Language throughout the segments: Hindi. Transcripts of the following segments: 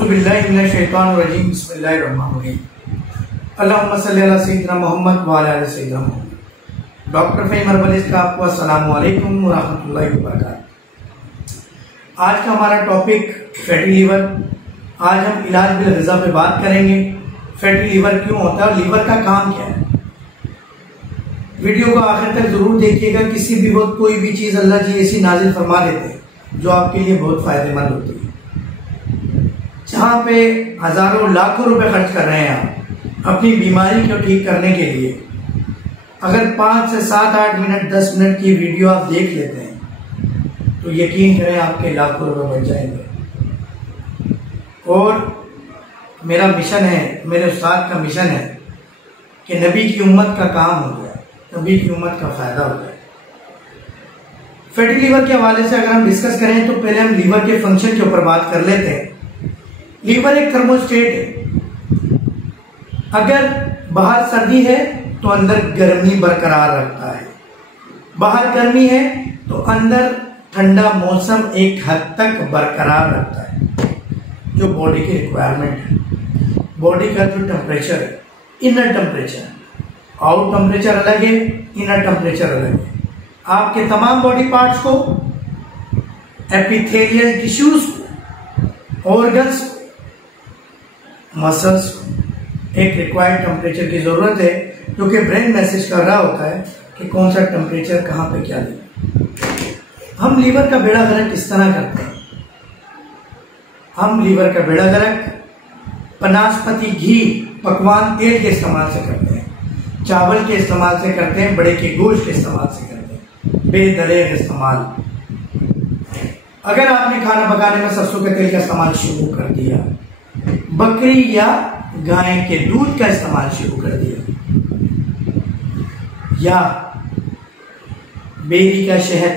बिस्मिल्लाहिर्रहमानिर्रहीम बिस्मिल्लाहिर्रहमानिर्रहीम अल्लाहुम्मा सल्ली अला सय्यिदिना मोहम्मद व अला आलि सय्यिदिना मोहम्मद। डॉक्टर फ़हीम हर्बलिस्ट का आपको अस्सलामु अलैकुम व रहमतुल्लाहि व बरकातहू। आज का हमारा टॉपिक फैटी लीवर। आज हम इलाज बिल ग़िज़ा पे बात करेंगे। फैटी लीवर क्यों होता है और लीवर का काम क्या है। वीडियो को आखिर तक जरूर देखिएगा। किसी भी वक्त कोई भी चीज अल्लाह जी ऐसी नाजिल फरमा देते हैं जो आपके लिए बहुत फायदेमंद होती है। जहाँ पे हजारों लाखों रुपए खर्च कर रहे हैं आप अपनी बीमारी को ठीक करने के लिए, अगर 5 से 7-8 मिनट 10 मिनट की वीडियो आप देख लेते हैं तो यकीन करें आपके लाखों रुपए बच जाएंगे। और मेरा मिशन है, मेरे उस्ताद का मिशन है कि नबी की उम्मत का काम हो गया, नबी की उम्मत का फायदा हो गया। फैटी लीवर के हवाले से अगर हम डिस्कस करें तो पहले हम लीवर के फंक्शन के ऊपर बात कर लेते हैं। लीवर एक थर्मोस्टेट है। अगर बाहर सर्दी है तो अंदर गर्मी बरकरार रखता है, बाहर गर्मी है तो अंदर ठंडा मौसम एक हद तक बरकरार रखता है, जो बॉडी की रिक्वायरमेंट है। बॉडी का जो टेम्परेचर है, इनर टेम्परेचर, आउट टेम्परेचर अलग है, इनर टेम्परेचर अलग है। आपके तमाम बॉडी पार्ट्स को, एपिथेलियल टिश्यूज को, ऑर्गन्स को, मसल्स को एक रिक्वायर्ड टेम्परेचर की जरूरत है, जो कि ब्रेन मैसेज कर रहा होता है कि कौन सा टेम्परेचर कहां पे क्या दे। हम लीवर का बेड़ा गर्क किस तरह करते हैं। हम लीवर का बेड़ा गर्क वनस्पति घी, पकवान तेल के इस्तेमाल से करते हैं, चावल के इस्तेमाल से करते हैं, बड़े के गोश्त के इस्तेमाल से करते हैं, बेदरेग इस्तेमाल। अगर आपने खाना पकाने में सरसों के तेल का इस्तेमाल शुरू कर दिया, बकरी या गाय के दूध का इस्तेमाल शुरू कर दिया, या बेरी का शहद,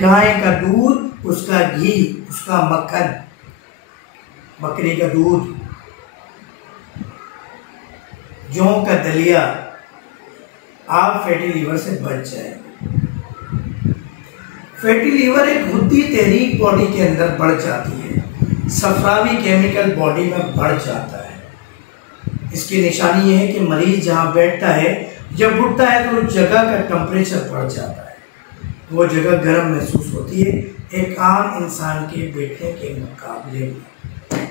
गाय का दूध, उसका घी, उसका मक्खन, बकरी का दूध, जौ का दलिया, आप फैटी लीवर से बच जाए। फैटी लीवर एक बुद्धि तहरीक बॉडी के अंदर बढ़ जाती है, सफरावी केमिकल बॉडी में बढ़ जाता है। इसकी निशानी यह है कि मरीज जहां बैठता है, जब उठता है तो उस जगह का टेम्परेचर बढ़ जाता है, वो जगह गर्म महसूस होती है एक आम इंसान के बैठने के मुकाबले में।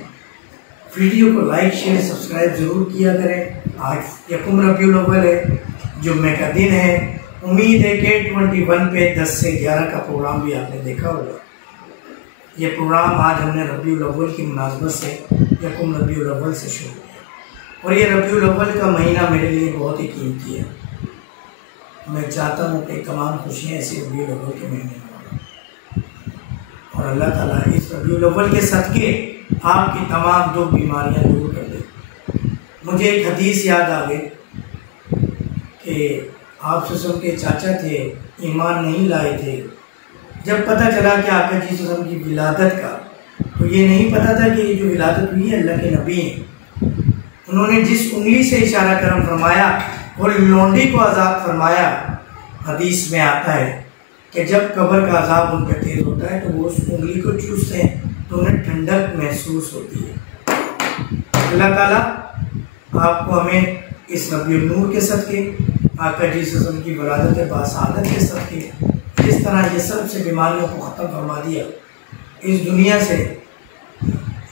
वीडियो को लाइक शेयर सब्सक्राइब जरूर किया करें। आज यकुम रबीउल अव्वल है, जुम्मे का दिन है। उम्मीद है कि 21 पे 10 से 11 का प्रोग्राम भी आपने देखा होगा। ये प्रोग्राम आज हमने रबीउल अव्वल की मुनासबत से, यकुम रबीउल अव्वल से शुरू किया, और ये रबीउल अव्वल का महीना मेरे लिए बहुत ही कीमती है। मैं चाहता हूँ कि तमाम खुशियाँ ऐसी रबीउल अव्वल के महीने में हों, और अल्लाह ताला इस रबीउल अव्वल के सदके आपकी तमाम दुख बीमारियाँ दूर कर दे। मुझे एक हदीस याद आ गई कि आप ससम के चाचा थे, ईमान नहीं लाए थे। जब पता चला कि आका जी ससम की विलादत का, तो ये नहीं पता था कि ये जो विलादत हुई है अल्लाह के नबी हैं। उन्होंने जिस उंगली से इशारा करम फरमाया और लौंडी को आज़ाद फरमाया, हदीस में आता है कि जब कब्र का अजाब उन पर तेज होता है तो वो उस उंगली को चूसते हैं तो उन्हें ठंडक महसूस होती है। अल्लाह ताला आपको हमें इस रबीउल नूर के सदके, आका जी सल्लल्लाहु की वलादत बासादत के सदके, जिस तरह ये सब से बीमारियों को ख़त्म फरमा दिया, इस दुनिया से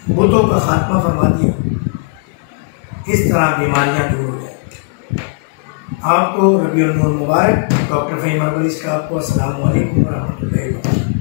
बुतों का खात्मा फरमा दिया, इस तरह बीमारियाँ दूर हो जाए। आपको रबीउल नूर मुबारक। डॉक्टर फ़हीम हर्बलिस्ट का आपको अस्सलामु अलैकुम व रहमतुल्लाहि व बरकातहू।